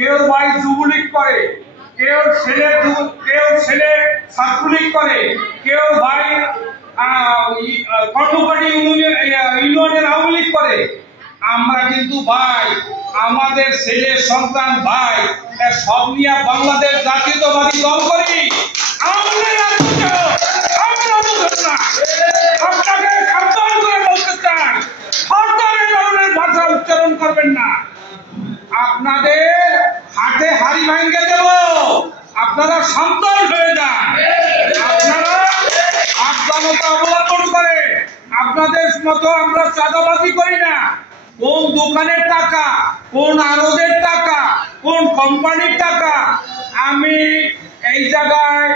কেউ ভাই যুবলীগ করে, কেউ ছেলে ছাত্রলীগ করে, কেউ ভাই কর্মপার্টি ইউনিয়নের আওয়ামী লীগ করে। আমরা কিন্তু ভাই আমাদের ছেলে সন্তান ভাই সব নিয়ে বাংলাদেশ জাতীয়তাবাদী দল করি। আপনাকে সাবধান করে বলতে চাই, সরকারের ধরনের ভাষা উচ্চারণ করবেন না। আপনাদের হাতে হাড়ি ভাঙিয়ে দেব, আপনারা সন্তান হয়ে যান। আপনারা সাবধানতা অবলম্বন করে, আপনাদের মতো আমরা চাঁদাবাজি করি না। কোন দোকানের টাকা, কোন আড়তের টাকা, কোন কোম্পানির টাকা, আমি এই জায়গায়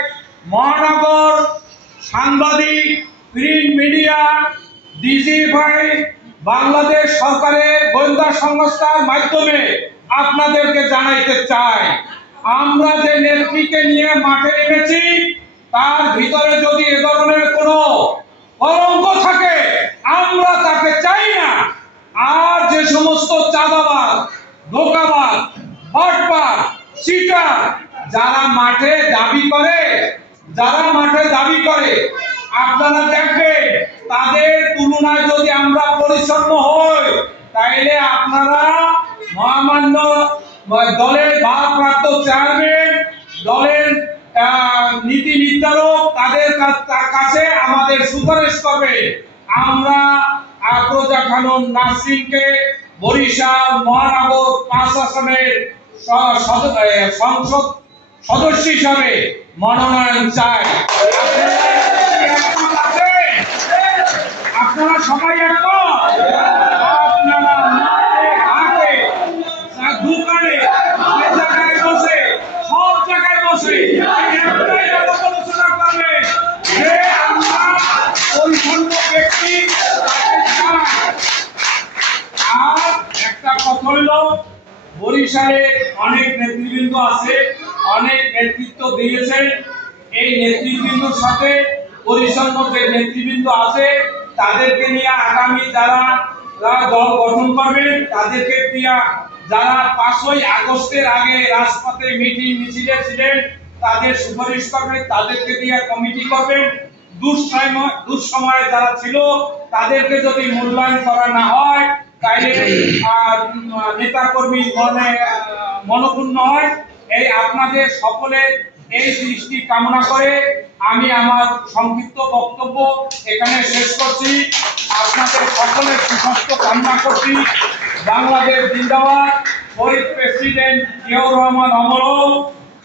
মহানগর সাংবাদিক, প্রিন্ট মিডিয়া, ডিজিএফআই, বাংলাদেশ সরকারের গোয়েন্দা সংস্থার মাধ্যমে আপনাদেরকে জানাইতে চাই, আমরা যে নেত্রীকে নিয়ে মাঠে নেমেছি তার ভিতরে যদি এ ধরনের কোনো কলঙ্ক থাকে আমরা তাকে চাই না। আর যে সমস্ত চাঁদাবাজ, ধোঁকাবাজ, বাটপার, চিটার যারা মাঠে দাবি করে আপনারা দেখবেন তাদের তুলনায় যদি আমরা পরিচ্ছন্ন হই তাইলে আপনারা মহামান্য দলের ভারপ্রাপ্ত চেয়ারম্যান, দলের নীতি নির্ধারক তাদের কাছে আমাদের সুপারিশ করবে। আমরা আফরোজা খানম নাসরিনকে বরিশাল মহানগর 5 আসনের সংসদ সদস্য হিসাবে মনোনয়ন চাই। আপনারা সবাই একমত? আপনারা দোকানে জায়গায় বসে সব জায়গায় বসে একটাই আলোচনা করবে যে আমরা পরিচ্ছন্ন ব্যক্তি। আর একটা কথা হলো বরিশালে অনেক নেতৃবৃন্দ আছে, অনেক নেতৃত্ব দিয়েছেন। এই নেতৃবৃন্দর সাথে পরিচ্ছন্ন যে নেতৃবৃন্দ আছে তাদেরকে নিয়ে আগামী যারা দল গঠন করবেন তাদেরকে নিয়ে যারা 5ই আগস্টের আগে রাজপথে মিটিং মিছিলে ছিলেন তাদের সুপারিশ করবেন, তাদেরকে দিয়ে কমিটি করবেন। দুঃসময়ে যারা ছিল তাদেরকে যদি মূল্যায়ন করা না হয় তাইলে নেতা কর্মী মনোক্ষুণ্ণ হয়। এই আপনাদের সকলের এই দৃষ্টি কামনা করে আমি আমার সংক্ষিপ্ত বক্তব্য এখানে শেষ করছি। আপনাদের সকলের সুস্বাস্থ্য কামনা করছি। বাংলাদেশ জিন্দাবাদ। শহীদ প্রেসিডেন্ট জিয়াউর রহমান অমর,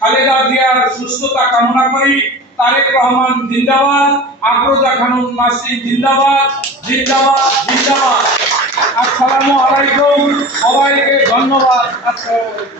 খালেদা জিয়ার সুস্থতা কামনা করি। তারেক রহমান জিন্দাবাদ, আফরোজা খানম নাসরিন জিন্দাবাদ, জিন্দাবাদ, জিন্দাবাদ। আসসালামু আলাইকুম, সবাইকে ধন্যবাদ।